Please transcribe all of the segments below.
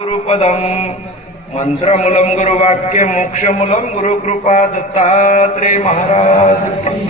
गुरुपदम मंत्रमूलम गुरुवाक्य मोक्षमूलम गुरुकृपा दत्तात्रेय महाराज की।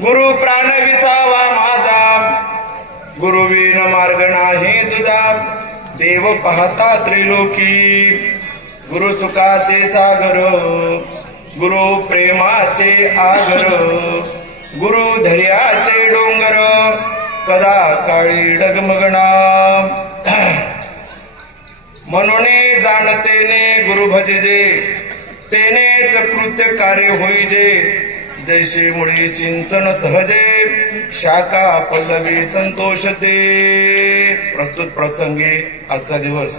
गुरु प्राण विसावा माझा, गुरुविन मार्ग नाही तुझा, देव पाहता त्रिलोकी। गुरु सुखाचे सागर, गुरु प्रेमाचे आगर, गुरु धैर्याचे डोंगर, कदा काळी डगमगना। म्हणून जाणतेने गुरु भजिजे, तेनेच कृत्य कार्य होईजे। जैसे मुळी चिंतन सहजे, शाखा पल्लवी संतोषते। प्रस्तुत प्रसंगी आजचा दिवस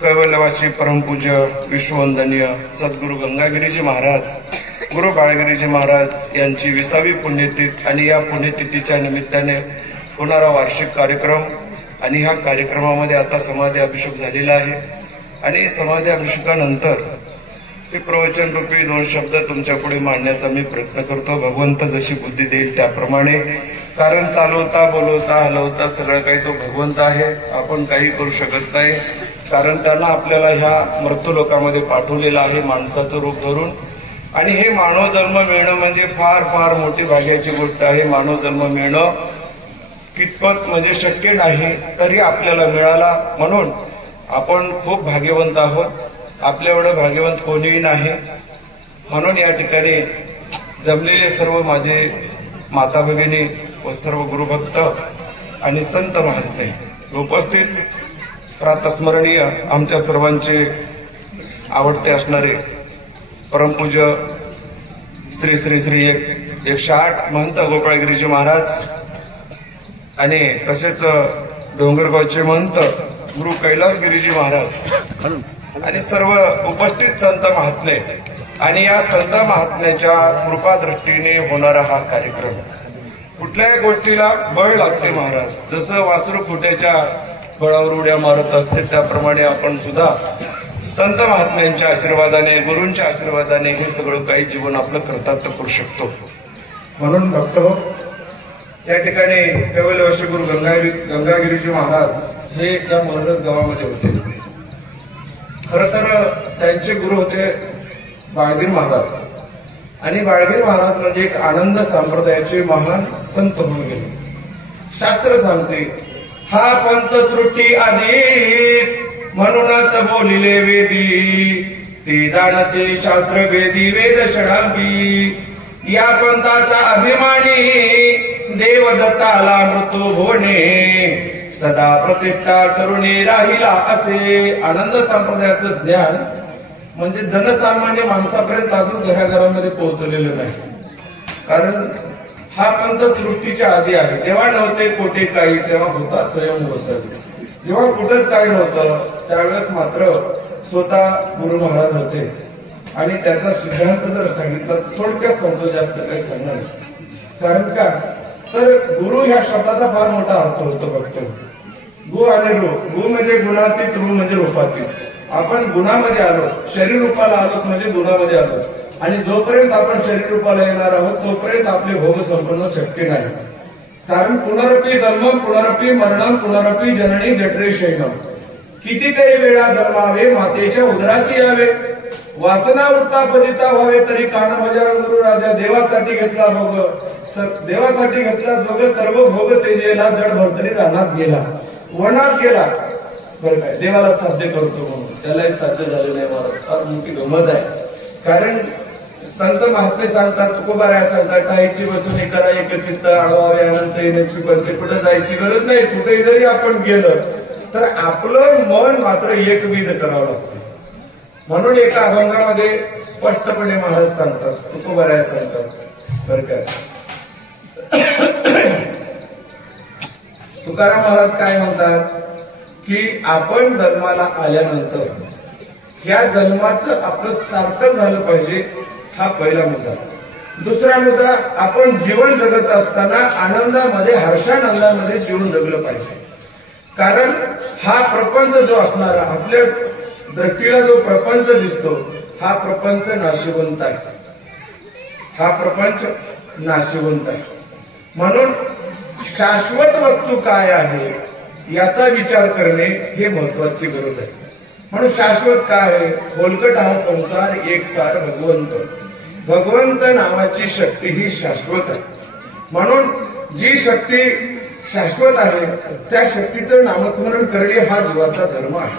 कैवल्यवासी परमपूज्य विश्ववंदनीय सद्गुरु गंगागिरीजी महाराज, गुरु बाळगिरीजी महाराज यांची 20वी पुण्यतिथी आणि या पुण्यतिथीच्या निमित्ताने होणारा वार्षिक कार्यक्रम। आणि ह्या कार्यक्रमामध्ये आता समाधी अभिषेक झालेला आहे आणि समाधी अभिषेकानंतर हे प्रवचन रूपी 2 शब्द तुमच्या पुढे मांडण्याचा मी प्रयत्न करतो, भगवंत जशी बुद्धी देईल त्याप्रमाणे। कारण चालवता बोलवता हलवता सगळं काही तो भगवंत आहे, आपण काही करू शकत नाही। कारण त्यांना आपल्याला ह्या मृत्यूलोकामध्ये पाठवलेलं आहे माणसाचं रूप धरून। आणि हे मानव जन्म मिळणं म्हणजे फार फार मोठी भाग्याची गोष्ट आहे। मानव जन्म मिळणं कितपत म्हणजे शक्य नाही, तरी आपल्याला मिळाला म्हणून आपण खूप भाग्यवंत आहोत। आपल्या एवढं भाग्यवंत कोणीही नाही। म्हणून या ठिकाणी जमलेले सर्व माझे माता भगिनी व सर्व गुरुभक्त आणि संत महात्मे उपस्थित, प्रातस्मरणीय आमच्या सर्वांचे आवडते असणारे परमपूज्य श्री श्री श्री 108 महंत गोपाळगिरीजी महाराज आणि तसेच डोंगरगावचे महंत गुरु कैलासगिरीजी महाराज आणि सर्व उपस्थित संत महात्मे आणि या संत महात्म्याच्या कृपा दृष्टीने होणारा हा कार्यक्रम। कुठल्याही गोष्टीला बळ लागते महाराज, जसं वासरू फुट्याच्या बळावर उड्या मारत असते त्याप्रमाणे आपण सुद्धा संत महात्म्यांच्या आशीर्वादाने, गुरूंच्या आशीर्वादाने हे सगळं काही जीवन आपलं कर्तव्य करू शकतो। म्हणून भक्त या ठिकाणी कैवल्यवासी गुरु गंगागिरीजी महाराज हे या मरडस गावामध्ये होते। खर तर त्यांचे गुरु होते बाळगीर महाराज आणि बाळगीर महाराज म्हणजे एक आनंद संप्रदायाचे महान संत होऊन गेले। शास्त्र सांगते, हा पंथ सृष्टी आधी म्हणूनच बोलिले वेदी, ते जाणते शास्त्र वेदी वेद षडांगी। या पंथाचा अभिमानी देवदत्ताला मृत्यू होणे, सदा प्रतिष्ठा करुणे राहिला असे। आनंद संप्रदायाचं ज्ञान म्हणजे जनसामान्य माणसापर्यंत अजून घराघरामध्ये पोहोचलेलं नाही। कारण हा पंथ सृष्टीच्या आधी आहे। जेव्हा नव्हते कोठे काही तेव्हा होता स्वयं वसत। जेव्हा कुठंच काही नव्हतं त्यावेळेस मात्र स्वतः गुरु महाराज होते आणि त्याचा सिद्धांत जर सांगितला थोडक्यात सांगतो, जास्त काही सांगणार नाही। कारण का तर गुरु ह्या शब्दाचा फार मोठा अर्थ होतो फक्त गु आणि रू। गु म्हणजे गुणातीत, रू म्हणजे रूपातीत। आपण गुणामध्ये आलो, शरीर रूपाला आलो म्हणजे गुणामध्ये आलो आणि जोपर्यंत आपण शरीर रूपाला येणार आहोत तोपर्यंत आपले भोग संपन्न शक्य नाही। कारण पुनरपी जन्म पुनरपी मरणम पुनरपी जननी जठरे शयनम। कितीतरी वेळा जन्मावे मातेच्या उदराशी यावे, वाचना उठता पतिता व्हावे तरी कान बजावे गुरु राजा। देवासाठी घेतला भोग, देवासाठी घेतला भोग, सर्व भोग तेजेला जड भरतरी रानात गेला, वनात गेला। बरं काय देवाला साध्य करतो म्हणून त्यालाही साध्य झालं नाही महाराज, फार मोठी गमत आहे। कारण संत महात्मे सांगतात, तुकोबाराया सांगतात, टाईची वसुली करा एक चित्त, आळवावे अनंत येण्याची बनते। कुठे जायची गरज नाही, कुठेही जरी आपण गेलं तर आपलं मन मात्र एकविध करावं लागतं। म्हणून एका अभंगामध्ये स्पष्टपणे महाराज सांगतात, तुकोबाराया सांगतात बरं काय, तुकाराम महाराज काय म्हणतात की आपण जन्माला आल्यानंतर ह्या जन्माचं आपलं सार्थक झालं पाहिजे, हा पहिला मुद्दा। दुसरा मुद्दा, आपण जीवन जगत असताना आनंदामध्ये हर्षानंदामध्ये जीवन जगलं पाहिजे। कारण हा प्रपंच जो असणारा आपल्या दृष्टीला जो प्रपंच दिसतो हा प्रपंच नाशिवंत आहे, हा प्रपंच नाशिवंत आहे। म्हणून शाश्वत वस्तू काय आहे याचा विचार करणे हे महत्वाची गरज आहे. म्हणून शाश्वत काय आहे? बोलकट हा संसार एकसार भगवंत. भगवंत नावाची शक्ती ही शाश्वत आहे. म्हणून जी शक्ती शाश्वत आहे त्या शक्तीचं नामस्मरण करणे हा जीवाचा धर्म आहे.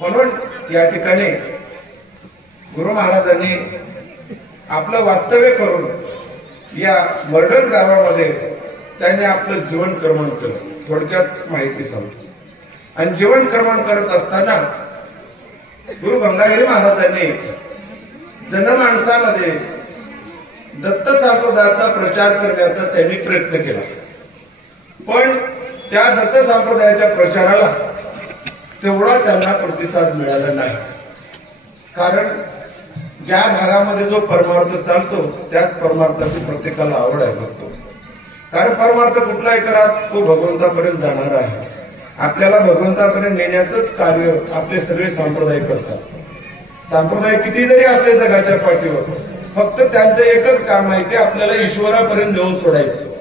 म्हणून या ठिकाणी गुरु महाराजांनी आपलं वास्तव्य करून या मर्डस गावामध्ये त्यांनी आपलं जीवन कर्मण केलं. थोडक्यात माहिती सांगतो. आणि जीवन कर्मण करत असताना गुरु गंगागिरी महाराजांनी जनमानसामध्ये दत्त संप्रदायाचा प्रचार करण्याचा त्यांनी प्रयत्न केला. पण त्या दत्त संप्रदायाच्या प्रचाराला तेवढा त्यांना प्रतिसाद मिळाला नाही. कारण ज्या भागामध्ये जो परमार्थ चालतो त्याच परमार्थाची प्रत्येकाला आवड आहे बघतो. कारण परमार्थ कुठलाही करा तो भगवंतापर्यंत जाणार आहे. आपल्याला भगवंतापर्यंत नेण्याचंच कार्य आपले सगळे संप्रदाय करतात. संप्रदाय किती जरी असले जगाच्या पाठीवर, फक्त त्यांचं एकच काम आहे की आपल्याला ईश्वरापर्यंत नेऊन सोडायचं.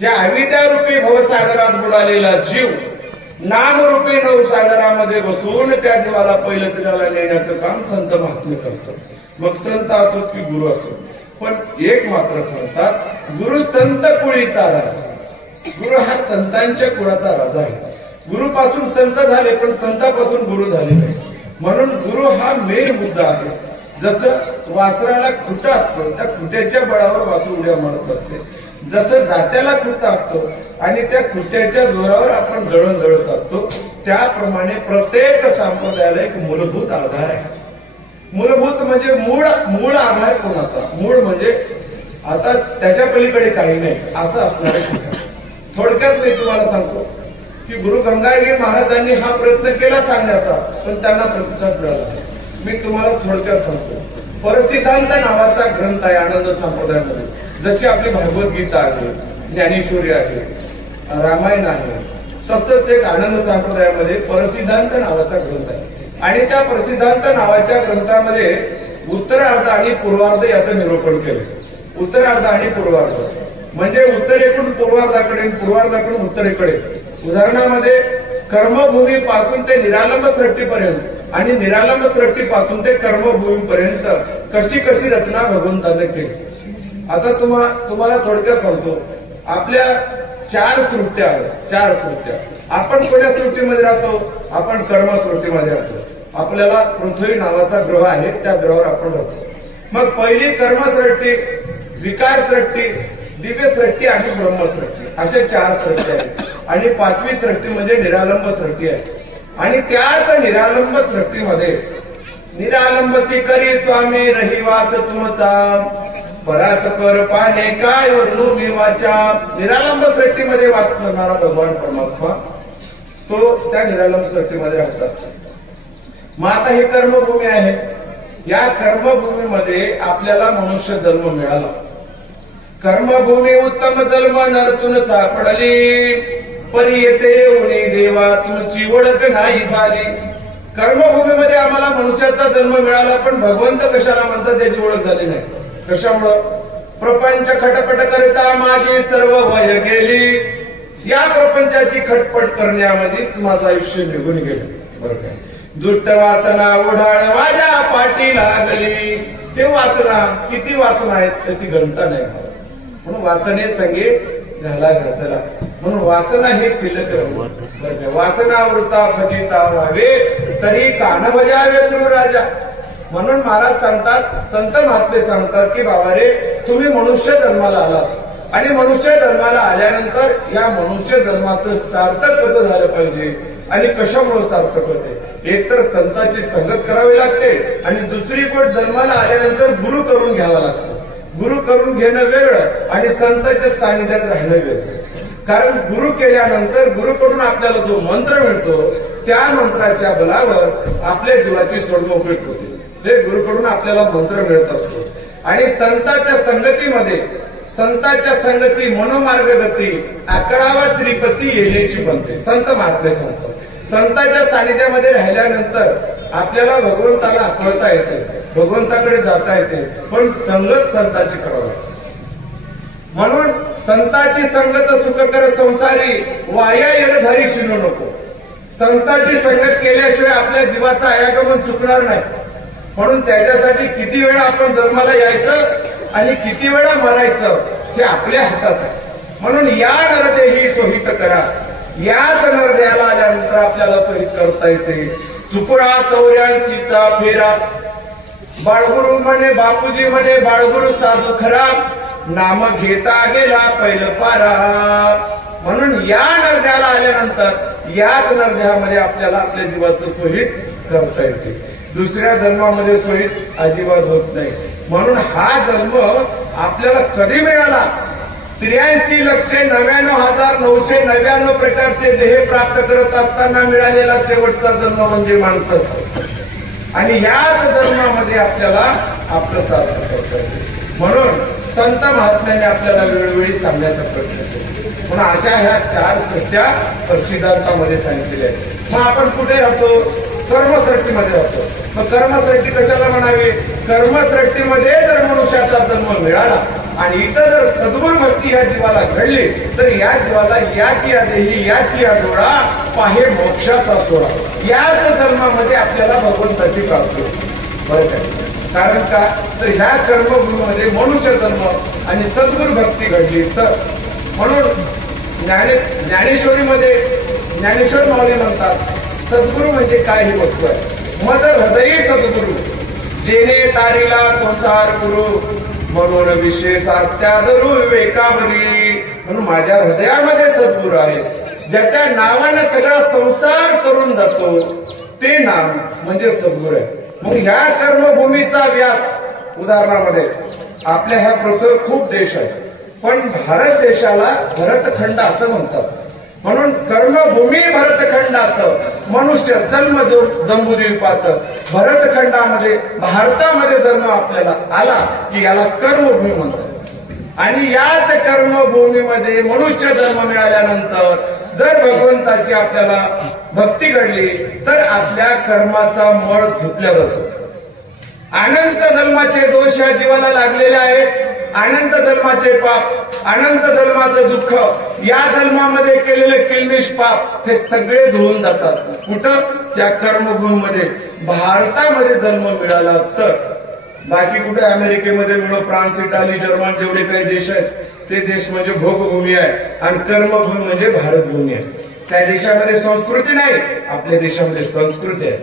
त्या अविद्यारूपी भवसागरात बुडालेला जीव नामरूपी नवसागरामध्ये बसून त्या जीवाला पहिलं तिला नेण्याचं काम संत महात्मे करतात. मग संत असो की गुरु असो, पण एक मात्र सांगतात, गुरु संत कुळीचा राजा. गुरु हा संतांच्या कुळाचा राजा आहे. गुरुपासून संत झाले पण संतापासून गुरु झाले नाही. म्हणून गुरु हा मेन मुद्दा आहे. जसं वासराला खुटा असतो त्या खुट्याच्या बळावर वासरू उड्या मारत असते, जसं जात्याला खुटा असतो आणि त्या खुट्याच्या जोरावर आपण दळण दळत असतो, त्याप्रमाणे प्रत्येक संप्रदायाला एक मूलभूत आधार आहे. मूलभूत म्हणजे मूळ आधार कोणाचा? मूळ म्हणजे आता त्याच्या पलीकडे काही नाही असं असणार आहे. थोडक्यात मी तुम्हाला सांगतो की गुरु गंगागिरी महाराजांनी हा प्रयत्न केला सांगण्याचा, पण त्यांना प्रतिसाद मिळाला नाही. मी तुम्हाला थोडक्यात सांगतो. परसिद्धांत नावाचा ग्रंथ आहे आनंद संप्रदायामध्ये. जशी आपली भागवत गीता आहे, ज्ञानेश्वरी आहे, रामायण आहे, तसंच एक आनंद संप्रदायामध्ये परसिद्धांत नावाचा ग्रंथ आहे. आणि त्या परसिद्धांत नावाच्या ग्रंथामध्ये उत्तरार्ध आणि पूर्वार्ध याचं निरूपण केलं. उत्तरार्ध आणि पूर्वार्ध म्हणजे उत्तरेकडून पूर्वार्धाकडे, पूर्वार्धाकडून उत्तरेकडे. उदाहरणामध्ये कर्मभूमीपासून ते निरालंब सृष्टीपर्यंत आणि निरालंब सृष्टीपासून ते कर्मभूमीपर्यंत कशी कशी रचना भगवंताने केली. आता तुम्हाला थोडक्यात सांगतो. आपल्या 4 सृष्ट्या आहेत. 4 सृष्ट्या. आपण कोणत्या सृष्टीमध्ये राहतो? आपण कर्मसृष्टीमध्ये राहतो. आपल्याला पृथ्वी नावाचा ग्रह आहे, त्या ग्रहावर आपण राहतो. मग पहिली कर्मसृष्टी, विकार सृष्टी, दिव्य सृष्टी आणि ब्रह्मसृष्टी अशा 4 सृष्टी आहेत. आणि 5वी सृष्टी म्हणजे निरालंब सृष्टी आहे. आणि त्याच निरालंब सृष्टीमध्ये निरालंबची करी स्वामी रहिवास तुमचा, परात पर पाने काय वर्णू मी वाचा. निरालंब सृष्टीमध्ये वास करणारा भगवान परमात्मा तो त्या निरालंब सृष्टीमध्ये राहतात. मग आता ही कर्मभूमी आहे. या कर्मभूमीमध्ये आपल्याला मनुष्य जन्म मिळाला. कर्मभूमी उत्तम जन्म नरतून सापडली, परी येते उनी देवा तुमची ओळख नाही झाली. कर्मभूमीमध्ये आम्हाला मनुष्याचा जन्म मिळाला, पण भगवंत कशाला म्हणतात त्याची ओळख झाली नाही. कशामुळं? प्रपंच खटपट करता माझी सर्व वय गेली. या प्रपंचाची खटपट करण्यामध्येच माझं आयुष्य निघून गेलं. बरं काय? दुष्ट वासना उढाळ माझ्या पाठी लागली. ते वासना किती वासना आहेत त्याची गणता नाही. म्हणून वासने संगे घाला घातला. म्हणून वासना हे शिल्लक राहू. वासनावृता फजिता व्हावे तरी कान बजावे गुरु राजा. म्हणून महाराज सांगतात, संत महात्मे सांगतात की बाबा रे, तुम्ही मनुष्य जन्माला आलात आणि मनुष्य जन्माला आल्यानंतर या मनुष्य जन्माचं सार्थक कसं झालं पाहिजे आणि कशामुळे सार्थक होते? एक तर संतांची संगत करावी लागते आणि दुसरी गोष्ट जन्माला आल्यानंतर गुरु करून घ्यावा लागतो. गुरु करून घेणं वेगळं आणि संतांच्या सानिध्यात राहणं वेगळं. कारण गुरु केल्यानंतर गुरुकडून आपल्याला जो मंत्र मिळतो त्या मंत्राच्या बलावर आपल्या जीवाची सोडमोकळीक होते. हे गुरुकडून आपल्याला मंत्र मिळत असतो. आणि संतांच्या संगतीमध्ये, संतांच्या संगती मनोमार्ग गती आकडावा श्रीपती येण्याची बनते. संत महात्मे सांगतात. संतांच्या सानिध्यामध्ये राहिल्यानंतर आपल्याला भगवंताला आठवता येते, भगवंताकडे जाता येते, पण संगत संतांची करावी. म्हणून संताची संगत सुखकर संसारी वाया येरधारी शिनू नको. संतांची संगत केल्याशिवाय आपल्या जीवाचं आयागमन चुकणार नाही. म्हणून त्याच्यासाठी किती वेळा आपण जन्माला यायचं आणि किती वेळा मरायचं हे आपल्या हातात आहे. म्हणून या नरदेही सोहित करा. याच नरदेहाला आल्यानंतर आपल्याला सोहित करता येते. चुकळा चौऱ्यांचीचा फेरा बाळगुरु म्हणे बापूजी म्हणे बाळगुरु साधू खरा नाम घेता गेला पहिलं पारा. म्हणून या नरदेहाला आल्यानंतर याच नरदेहामध्ये आपल्याला आपल्या जीवाचं सोहित करता येते. दुसऱ्या जन्मामध्ये सोहित अजिबात होत नाही. म्हणून हा जन्म आपल्याला कधी मिळाला? 83,99,999 प्रकारचे देह प्राप्त करत असताना मिळालेला शेवटचा जन्म म्हणजे माणसाचा. आणि याच जन्मामध्ये आपल्याला आपलं सार्थक करता येते. म्हणून संत महात्म्याने आपल्याला वेळोवेळी सांगण्याचा प्रयत्न केला. म्हणून अशा ह्या 4 सत्या सिद्धांतामध्ये सांगितलेल्या आहेत. मग आपण कुठे राहतो? कर्मसृष्टीमध्ये राहतो. मग कर्मसृष्टी कशाला म्हणावी? कर्मसृष्टीमध्ये जर मनुष्याचा जन्म मिळाला आणि इथं जर सद्गुण भक्ती ह्या जीवाला घडली तर या जीवाला याची देही याची डोळा पाहे मोक्षाचा सोळा. याच जन्मामध्ये आपल्याला भगवंताची प्राप्ती होते. बरं काय? कारण का? तर ह्या कर्मभूमीमध्ये मनुष्य जन्म आणि सद्गुण भक्ती घडली तर. म्हणून ज्ञानेश्वरीमध्ये ज्ञानेश्वर माऊली म्हणतात सद्गुरु म्हणजे काय ही वस्तू आहे. मद हृदयी सद्गुरु जेने तारीला संसार गुरु म्हणून विशेष त्यादरू विवेकावरी. म्हणून माझ्या हृदयामध्ये सद्गुरु आहे. ज्याच्या नावानं सगळा संसार करून जातो ते नाम म्हणजे सद्गुरु आहे. मग ह्या कर्मभूमीचा व्यास उदाहरणामध्ये आपल्या ह्या पृथ्वीवर खूप देश आहेत पण भारत देशाला भरतखंड असं म्हणतात. म्हणून कर्मभूमी भरतखंडात मनुष्य जन्म जंबूद्वीपात भरतखंडामध्ये भारतामध्ये जन्म आपल्याला आला की याला कर्मभूमी म्हणतात. आणि याच कर्मभूमीमध्ये मनुष्य जन्म मिळाल्यानंतर जर भगवंताची आपल्याला भक्ती घडली तर आपल्या कर्माचा मळ धुतला जातो. अनंत जन्माचे दोष या जीवाला लागलेले आहेत. अनंत जन्माचे पाप अनंत जन्माचं दुःख या जन्मामध्ये केलेले किल्मिष पाप हे सगळे धुवून जातात. कुठं? त्या कर्मभूमीमध्ये भारतामध्ये जन्म मिळाला तर. बाकी कुठे अमेरिकेमध्ये मिळो फ्रान्स इटाली जर्मन जेवढे काही देश आहेत ते देश म्हणजे भोगभूमी आहे आणि कर्मभूमी म्हणजे भारतभूमी आहे. त्या देशामध्ये संस्कृती नाही. आपल्या देशामध्ये संस्कृती आहे.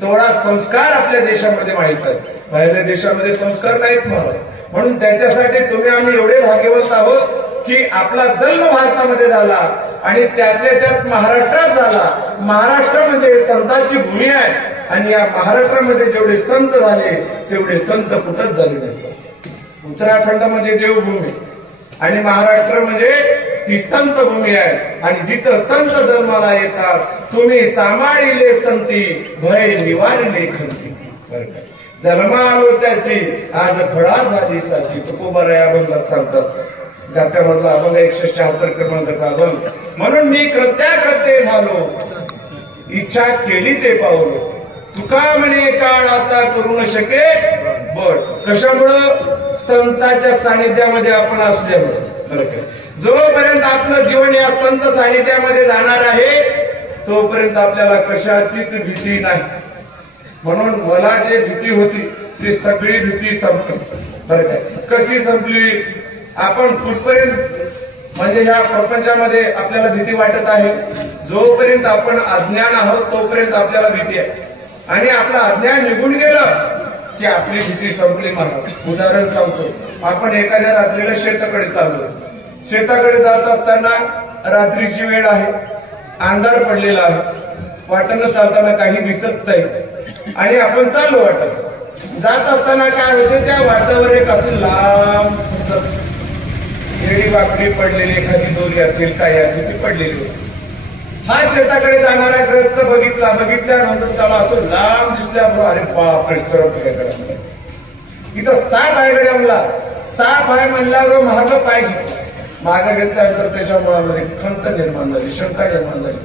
16 संस्कार आपल्या देशामध्ये माहित आहेत. बाहेरच्या देशामध्ये संस्कार नाहीत महाराज. म्हणून त्याच्यासाठी तुम्ही आम्ही एवढे भाग्यवंत आहोत की आपला जन्म भारतामध्ये झाला आणि त्यातल्या त्यात महाराष्ट्रात झाला. महाराष्ट्र म्हणजे संतांची भूमी आहे आणि या महाराष्ट्रामध्ये जेवढे संत झाले तेवढे संत कुठंच झाले नाही. उत्तराखंड म्हणजे देवभूमी आणि महाराष्ट्र म्हणजे ही संत भूमी आहे. आणि जिथं संत जन्माला येतात तुम्ही सांभाळिले संती भय निवारिले खंती. जन्मा आलो त्याची आज फळा झाली साची. तुकोबारा या अभंगात सांगतात. गात्यामधला अभंग 176 क्रमांकाचा अभंग. म्हणून मी कृत्याकृत्य झालो इच्छा केली ते पावलो. तुका म्हणे काळ आता करू न शके बळ. कशामुळं? संतांच्या सानिध्यामध्ये आपण असल्यामुळे. बरं काय? जोपर्यंत आपलं जीवन या संत सानिध्यामध्ये जाणार आहे तोपर्यंत आपल्याला कशाचीच भीती नाही. म्हणून मला जे भीती होती ती सगळी भीती संपली. बरं काय? कशी संपली? आपण कुठपर्यंत म्हणजे ह्या प्रपंचामध्ये आपल्याला भीती वाटत आहे. जोपर्यंत आपण अज्ञान आहोत तोपर्यंत आपल्याला भीती आहे आणि आपलं अज्ञान निघून गेलं की आपली भीती संपली. महाराज उदाहरण सांगतो. आपण एखाद्या रात्रीला शेताकडे चाललो. शेताकडे जात असताना रात्रीची वेळ आहे. अंधार पडलेला आहे. वाटेनं चालताना काही दिसत नाही आणि आपण चाललो वाटत. जात असताना काय होते त्या वाटावर एक असं लांब येडी वाकडी पडलेली एखादी दोरी असेल काय असेल ती पडलेली होती. हा शेताकडे जाणारा ग्रस्त बघितल्यानंतर त्याला असं लांब दिसल्याबरोबर अरे बापरे सरप इथं साप आहे गड्या म्हणला. साप आहे म्हणल्यावर महाग पाय घेतला. मागे घेतल्यानंतर त्याच्या मुळामध्ये खंत निर्माण झाली. शंका निर्माण झाली.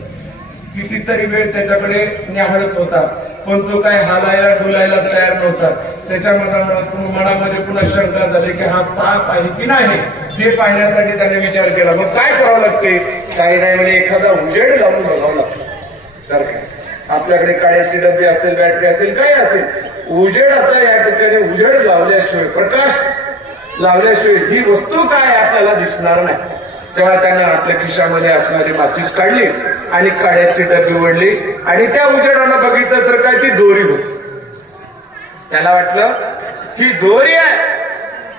कितीतरी वेळ त्याच्याकडे न्याहाळत होता पण तो काय हालायला डुलायला तयार नव्हता. त्याच्या मनामध्ये पुन्हा शंका झाली की हा साप आहे की नाही हे पाहण्यासाठी त्याने विचार केला. मग काय करावं लागते? काही नाही म्हणे, एखादा उजेड लावून बघावं लागतं. तर काय, आपल्याकडे काळ्याची डबी असेल, बॅटरी असेल, काही असेल, उजेड आता या ठिकाणी उजेड लावल्याशिवाय, प्रकाश लावल्याशिवाय ही वस्तू काय आपल्याला दिसणार नाही. तेव्हा त्यानं आपल्या खिशामध्ये असणारी माचीस काढली आणि काळ्याची डबी ओढली आणि त्या उजेडानं बघितलं तर काय, ती दोरी होती. त्याला वाटलं ही दोरी आहे,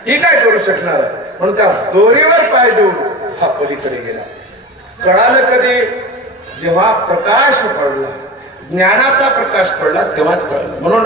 ही काय करू शकणार, म्हणून त्या दोरीवर पाय देऊन हा पलीकडे गेला. कळालं कधी? जेव्हा प्रकाश पडला, ज्ञानाचा प्रकाश पडला तेव्हाच कळलं. म्हणून